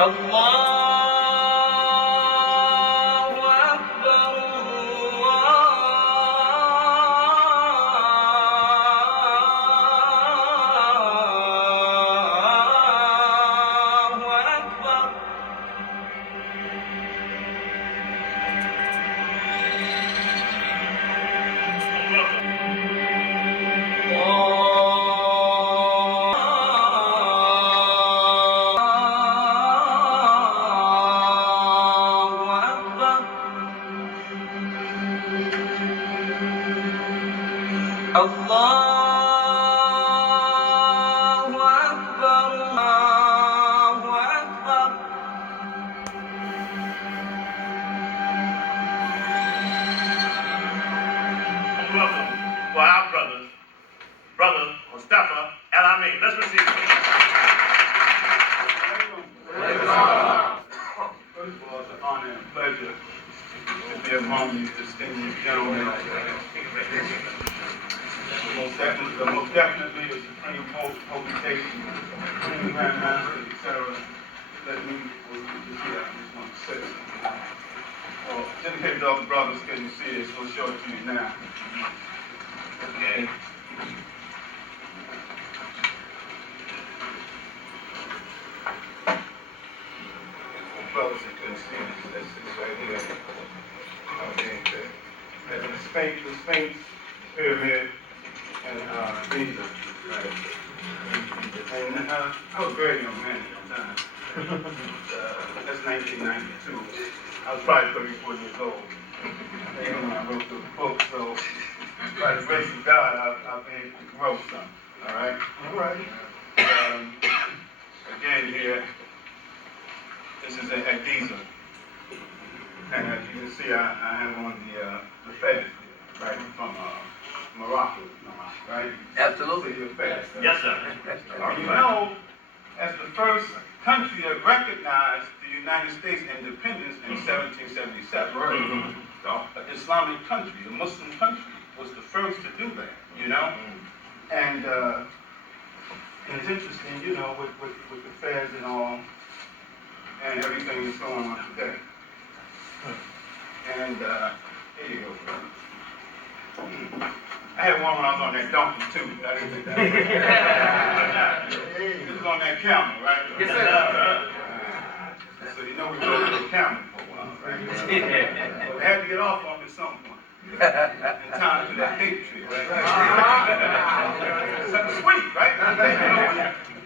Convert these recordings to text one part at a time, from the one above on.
Allahu Akbar, Allahu Akbar. Allahu Akbar, Allahu Akbar. Welcome for our brother Mustafa El-Amin. Let's receive him. First of all, it's an honor and pleasure to be among you distinguished gentlemen. The most definitely the Supreme Potentation, Supreme Grand Master, etc. Let me just here, I just want to say something. Well, dedicated to all the brothers, can you see this? We'll show it to you now. Okay. Brothers that couldn't see this right here. Okay. The Sphinx pyramid and Jesus. Right. And I was a very young man at the time. That's 1992. I was probably 34 years old. Even when I wrote the book, so by the grace of God, I've been able to grow some. All right. All right. Again here. This is at Giza, and as you can see, I have on the Prophetic, right, from Morocco, right? Absolutely. So Fez. Yes, sir. You know, as the first country that recognized the United States independence in 1777, an Islamic country, a Muslim country, was the first to do that, you know? And it's interesting, you know, with the Fez and all, and everything that's going on today. And here you go, brother. I had one when I was on that donkey too. I didn't think that. This was on that camel, right? Yes, sir. So you know we rode the camel for a while, right? But I had to get off on it at some point. In time for that date tree, right? Something sweet, right?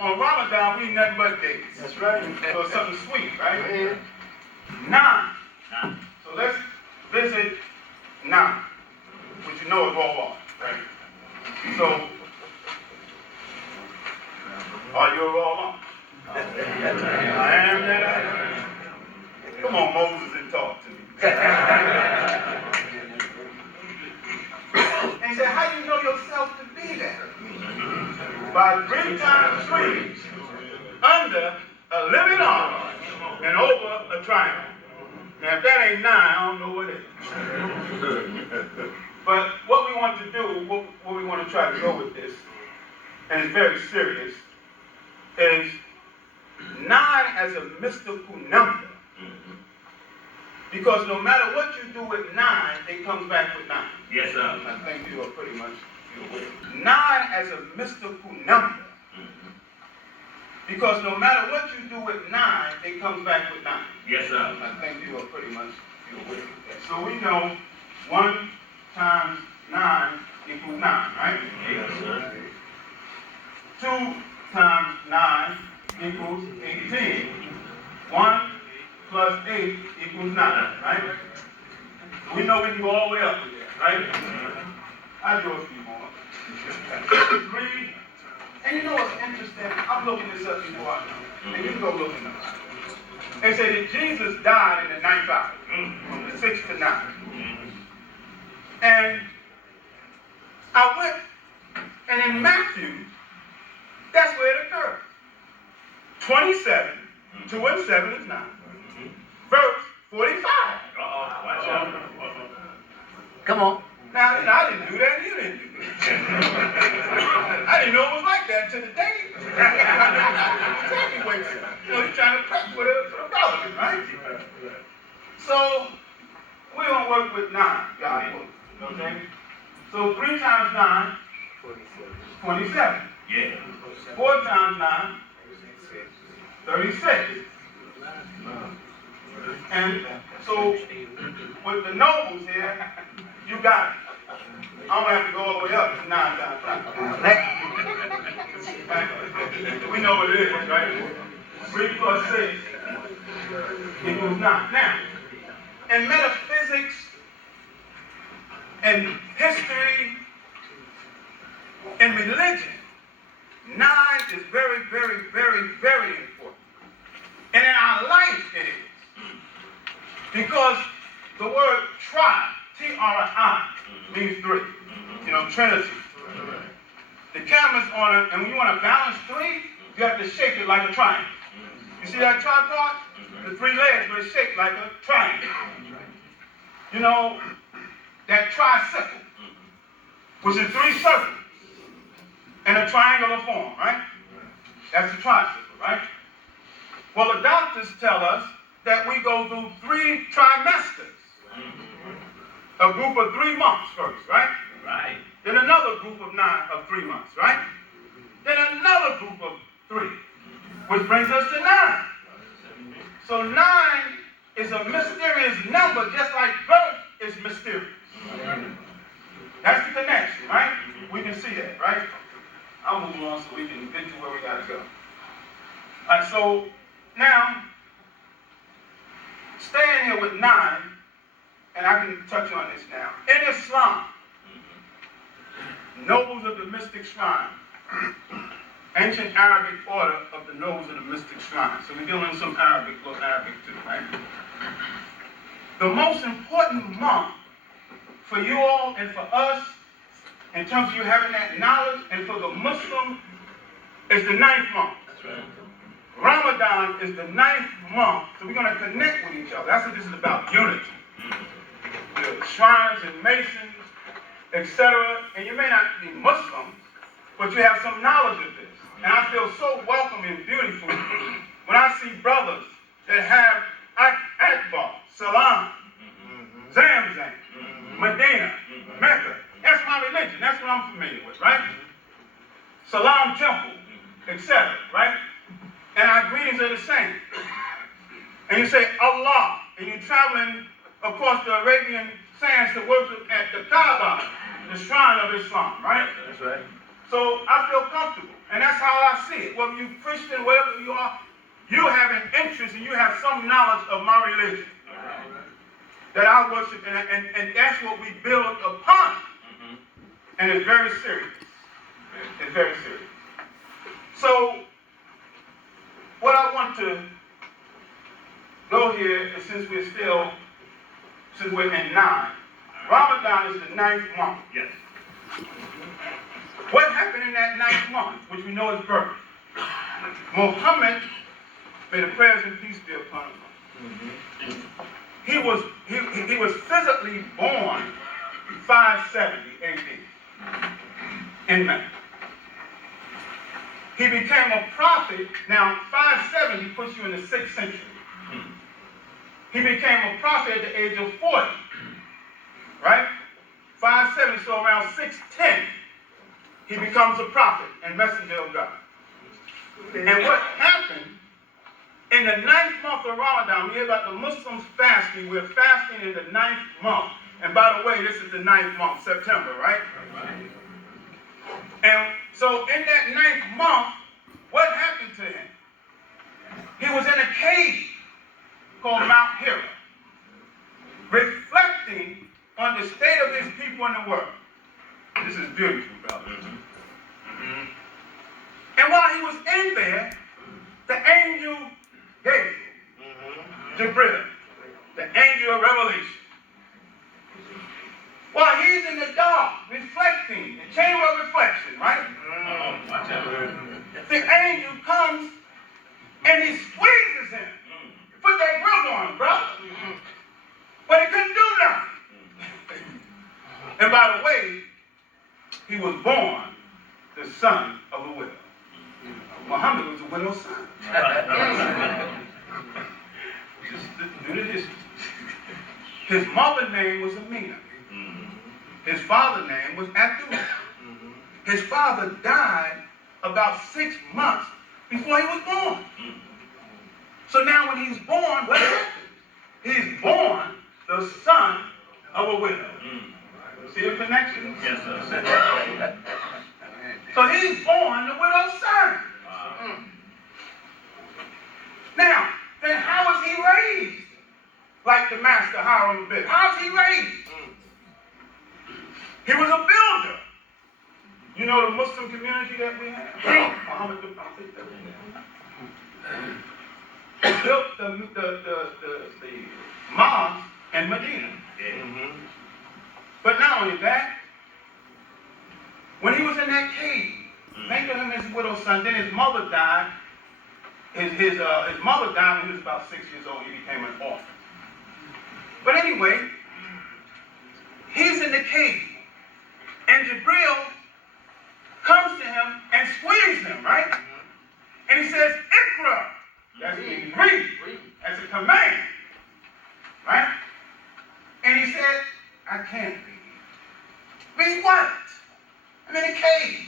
On Ramadan, we eat nothing but dates. That's right. So it's something sweet, right? 9. So let's visit 9, which you know is raw water, right? So, are you a raw water? I am that I am. Come on, Moses, and talk to me. And he said, how do you know yourself to be that? By 3 times 3 under a living arm and over a triangle. Now, if that ain't 9, I don't know what is. But what we want to do, what we want to try to go with this, and it's very serious, is 9 as a mystical number. Because no matter what you do with 9, it comes back with 9. Yes, sir. I think you are pretty much aware. 9 as a mystical number. Because no matter what you do with 9, it comes back with 9. Yes, sir. I think you are pretty much aware. So we know 1 times 9 equals 9, right? Yes, sir. 2 times 9 equals 18. 1 plus 8 equals 9, right? We know we can go all the way up with that, right? I'll do a few more. 3. And you know what's interesting? I'm looking this up before I know. And you can go look it up. They say that Jesus died in the 9th hour, from the 6 to 9. And I went, and in Matthew, that's where it occurred. 27, 2 and 7 is 9. Verse 45. Watch out. Come on. Now, you know, I didn't do that, you didn't do that. I didn't know it was like that until the day. Exactly what you know, you're trying to prep for the So we're going to work with 9, God willing. Okay? So 3 times 9 is 27. Yeah. 4 times 9 36. And so with the nobles here, you got it. I'm going to have to go all the way up to 9 times 9. We know what it is, right? 3 plus 6 equals 9. Now, in metaphysics and history and religion, 9 is very, very, very, very important. And in our life it is. Because the word tri, T-R-I, means 3. You know, Trinity. The camera's on it, and when you want to balance 3, you have to shake it like a triangle. You see that tripod? The 3 legs, but it's shaped like a triangle. You know, that tricycle, which is 3 circles in a triangular form, right? That's a tricycle, right? Well, the doctors tell us that we go through 3 trimesters. A group of 3 months first, right? Right. Then another group of 3 months, right? Then another group of 3, which brings us to 9. So 9 is a mysterious number, just like birth is mysterious. That's the connection, right? We can see that, right? I'll move on so we can get to where we got to go. All right, so now, staying here with 9, and I can touch on this now. In Islam, nobles of the mystic shrine, ancient Arabic order of the nobles of the mystic shrine. So we're dealing with some Arabic, little Arabic too, right? The most important month for you all and for us, in terms of you having that knowledge, and for the Muslim, is the 9th month. That's right. Ramadan is the 9th month, so we're going to connect with each other. That's what this is about, unity. The shrines and masons, etc. And you may not be Muslims, but you have some knowledge of this. And I feel so welcome and beautiful when I see brothers that have Akbar, Salam, Zamzam, Medina, Mecca. That's my religion. That's what I'm familiar with, right? Salam Temple, etc., right? And our greetings are the same. And you say Allah, and you're traveling across the Arabian sands to worship at the Kaaba, the shrine of Islam, right? That's right. So I feel comfortable, and that's how I see it. Whether you're Christian, whatever you are, you have an interest and you have some knowledge of my religion that I worship, and that's what we build upon. And it's very serious. It's very serious. So what I want to go here is since we're in 9, Ramadan is the 9th month. Yes. What happened in that 9th month, which we know is birth? Muhammad, may the prayers and peace be upon him. He was physically born 570 AD in Mecca. He became a prophet. Now, 570 puts you in the 6th century. He became a prophet at the age of 40, right? 570, so around 610, he becomes a prophet and messenger of God. And what happened in the 9th month of Ramadan, we hear about the Muslims fasting. We're fasting in the 9th month. And by the way, this is the 9th month, September, right? And so in that 9th month, what happened to him? He was in a cave called Mount Hira, reflecting on the state of his people in the world. This is beautiful, brother. And while he was in there, the angel Gabriel, Jibril, the angel of revelation, while he's in the dark, reflecting, the chamber of reflection, right? The angel comes and he squeezes him. Put that grip on him, brother. But he couldn't do nothing. And by the way, he was born the son of a widow. Muhammad was a widow's son. Just do the history. His mother's name was Amina. His father's name was Abdullah. His father died about 6 months before he was born. So now when he's born, what happens? He's born the son of a widow. See the connection? Yes, sir. So he's born the widow's son. Now, then how is he raised like the master Hiram Abiff? How is he raised? He was a builder. You know the Muslim community that we have? Muhammad the Prophet. Built the mosque in Medina. But not only that, when he was in that cave, think of him as his widow's son, then his mother died. His mother died when he was about 6 years old. He became an orphan. But anyway, he's in the cave. And Jibril comes to him and squeezes him, right? And he says, Iqra. That's means read. That's a command. Right? And he said, I can't read. Read what? I'm in a cave.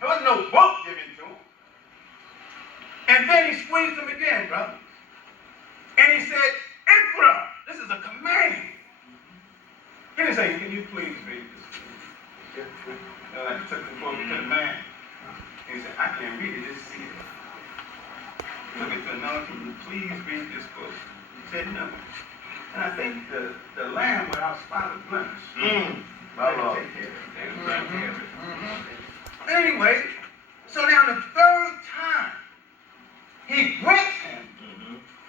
There was no book given to him. And then he squeezed him again, brother. And he said, Iqra. This is a command. He didn't say, can you please read this? I took him for to the man. He said, I can't read it, just see it. Look at the nun, can you please read this book? He said, no. And I think the lamb without spot or blemish. My Lord. Take care of it. Anyway, so now the third time, he grants him,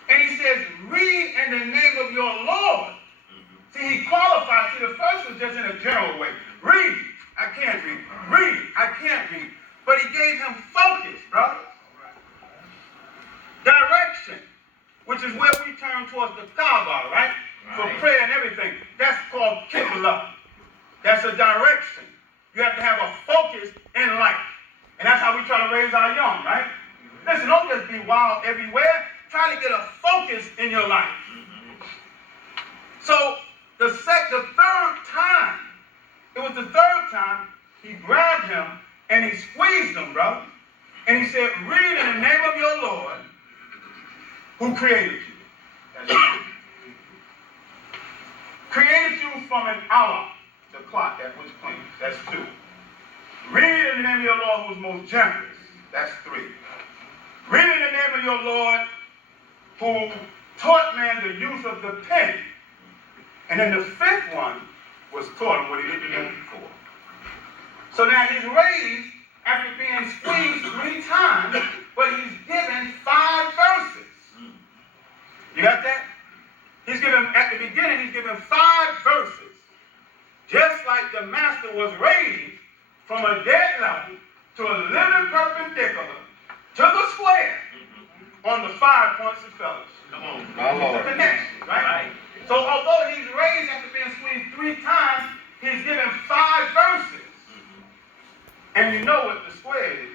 and he says, read in the name of your Lord. See, he qualifies. See, the first was just in a general way. Read. I can't read. Read. I can't read. But he gave him focus, brother. Direction, which is where we turn towards the Kaaba, right? For prayer and everything. That's called Qibla. That's a direction. You have to have a focus in life. And that's how we try to raise our young, right? Listen, don't just be wild everywhere. Try to get a focus in your life. So, the third time, it was the third time, he grabbed him and he squeezed him, brother. And he said, read in the name of your Lord who created you. That's right. Created you from an Allah, the clock that was clean. That's 2. Read in the name of your Lord who is most generous. That's 3. Read in the name of your Lord who taught man the use of the pen. And then the 5th one was taught him what he didn't know before. So now he's raised after being squeezed 3 times, but he's given 5 verses. You got that? He's given, at the beginning, he's given 5 verses. Just like the master was raised from a dead level to a living perpendicular to the square on the 5 points of fellowship. Come on. The connection, right? So although he's raised after being squeezed 3 times, he's given 5 verses. And you know what the square is.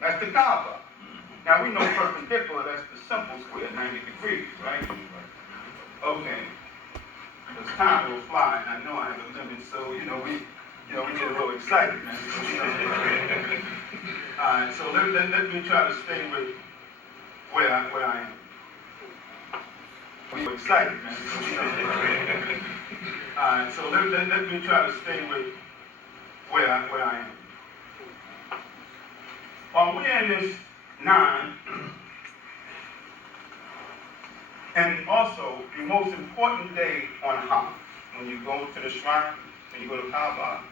That's the Kaaba. Now we know perpendicular, that's the simple square, 90 degrees, right? Okay. Because time will fly, and I know I have a limit, so we get a little excited, man. Alright, so let me try to stay with where I am. We're excited, man. Alright, so let me try to stay with where I am. We're in this 9, and also the most important day on Hajj. When you go to the shrine, when you go to Kaaba,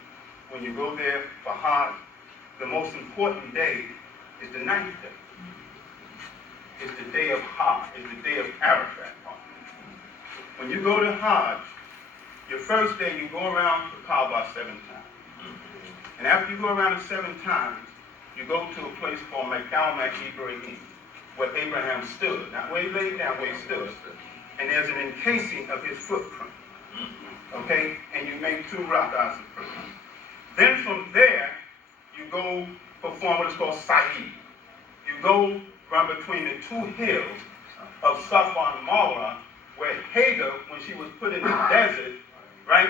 when you go there for Hajj, the most important day is the 9th day. It's the day of Hajj. It's the day of Arafat. When you go to Hajj, your first day you go around the Kaaba 7 times. And after you go around it 7 times, you go to a place called Maqam Ibrahim, where Abraham stood. Not where he laid down, where he stood. And there's an encasing of his footprint. Okay? And you make 2 rak'ahs of prayer. Then from there, you go perform what is called Sa'i. You go run between the 2 hills of Safa and Marwa, where Hagar, when she was put in the desert, right,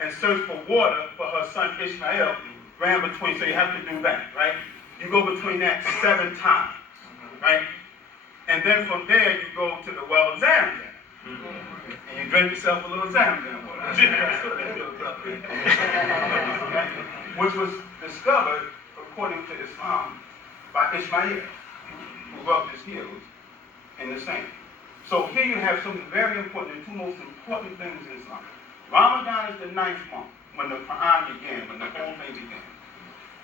and searched for water for her son Ishmael, ran between, so you have to do that, right? You go between that 7 times, right? And then from there, you go to the well of Zamzam. And you drink yourself a little Zamzam water. Which was discovered, according to Islam, by Ishmael, who rubbed his heels in the sand. So here you have something very important, the 2 most important things in Islam. Ramadan is the 9th month, when the Quran began, when the whole thing began.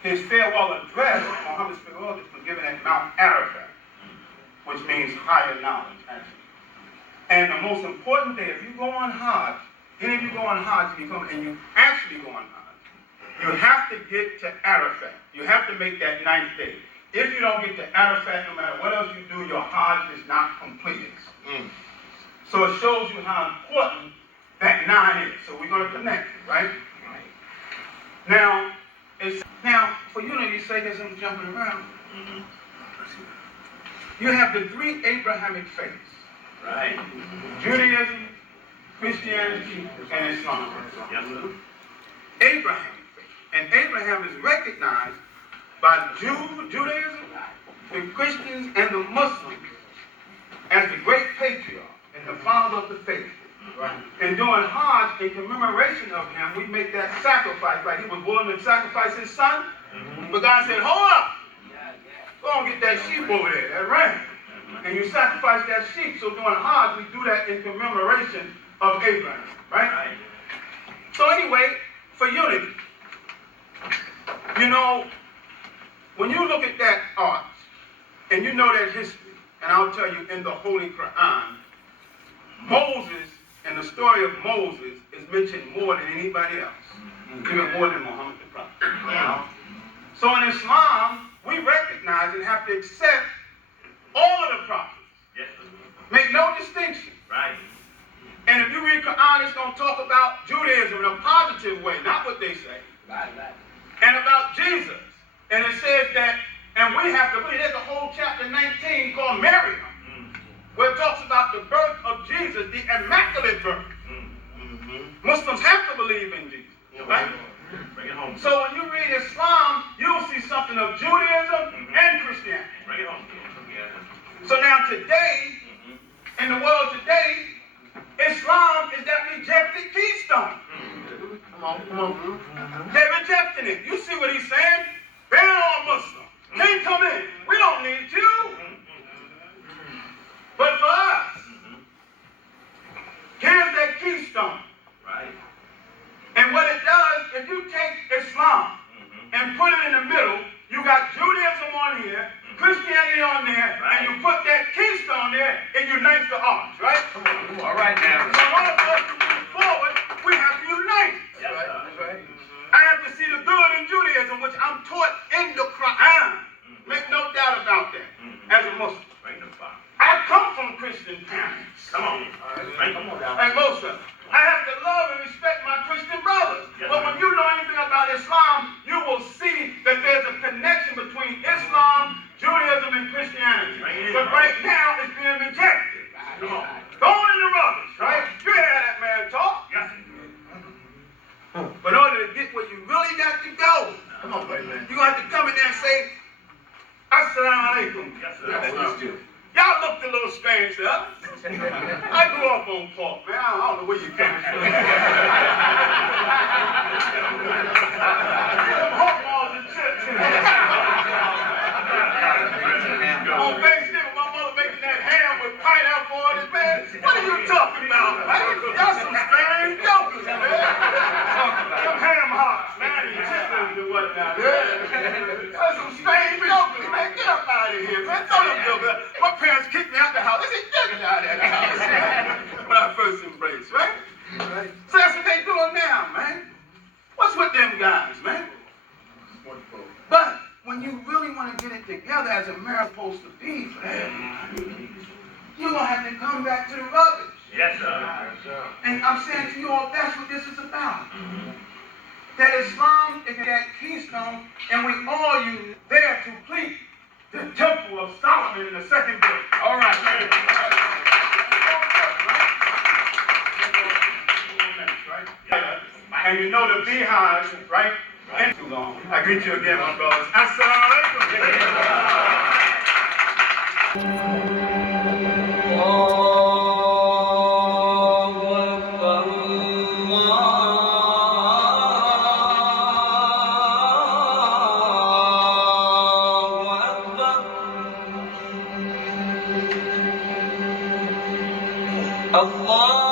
His farewell address, Muhammad's farewell address, was given at Mount Arafat, which means higher knowledge, actually. And the most important day, if you go on Hajj, any of you go on Hajj, and you actually go on Hajj, you have to get to Arafat. You have to make that 9th day. If you don't get to Arafat, no matter what else you do, your Hajj is not completed. So it shows you how important that 9 is. So we're going to connect it, right? Now, for unity's sake, as I'm jumping around, you have the 3 Abrahamic faiths. Right. Judaism, Christianity, and Islam. Yes, sir. Abrahamic faith. And Abraham is recognized by Judaism, the Christians, and the Muslims as the great patriarch and the father of the faith. Right. And during Hajj, in commemoration of him, we make that sacrifice. Like he was willing to sacrifice his son. But God said, hold up. Go and get that sheep over there, that ram. And you sacrifice that sheep. So during Hajj, we do that in commemoration of Abraham. Right? So anyway, for unity, you know, when you look at that art, and you know that history, and I'll tell you in the Holy Quran, Moses, and the story of Moses is mentioned more than anybody else, even more than Muhammad the Prophet. So in Islam, we recognize and have to accept all of the prophets. Yes, Make no distinction. right. And if you read Quran, it's going to talk about Judaism in a positive way, not what they say. Right. And about Jesus. And it says that, and we have to believe, there's a whole chapter 19 called Miriam, where it talks about the birth of Jesus, the immaculate birth. Muslims have to believe in Jesus, right? Bring it home. So when you read Islam, you'll see something of Judaism and Christianity. Bring it home. So now today, in the world today, Islam is that rejected keystone. Come on. They're rejecting it. You see what he's saying? Ban all Muslims. Can't come in. We don't need you. But for us, here's that keystone. Right. And what it does, if you take Islam and put it in the middle, you got Judaism on here, Christianity on there, and you put that keystone there, it unites the arms, right? Come on. All right now. So in order for us to move forward, we have to unite. Yes, sir. That's right. I have to see the good in Judaism, which I'm taught in the Quran. Make no doubt about that, as a Muslim. Bring the fire. I come from Christian parents. Come on. Bring Come on it. down. Like most of them. I have to love and respect my Christian brothers. Yes, But when you know anything about Islam, you will see that there's a connection between Islam, Judaism, and Christianity. But right now, it's being rejected. Come on. Going in the rubbish, right? You hear that man talk. Yes. But in order to get where you really got to go, Come on, buddy, man. you're going to have to come in there and say, Assalamu alaikum. Yes, sir. That's what you do. Y'all looked a little strange to us. I grew up on pork, man. I don't know where you came from. Pork balls and chips. On Thanksgiving, my mother making that ham with pineapple on it, man. What are you talking about, man? Y'all some strange jokers, man. Some ham hocks, man, and chitlins and whatnot. That's some strange jokers, man. Get up out of here, man. Throw them jokers out. My parents kicked me out the house. They said, get out of the house. When I first embraced, right? So that's what they doing now, man. What's with them guys, man? But when you really want to get it together as a marriage supposed to be, man, you're going to have to come back to the rubbish. Yes, sir. And I'm saying to you all, that's what this is about. That Islam is that keystone, and we all use there to complete the temple of Solomon in the second book. All right. the beehive, right? And too long. I greet you again, my brothers. Assalamu Allah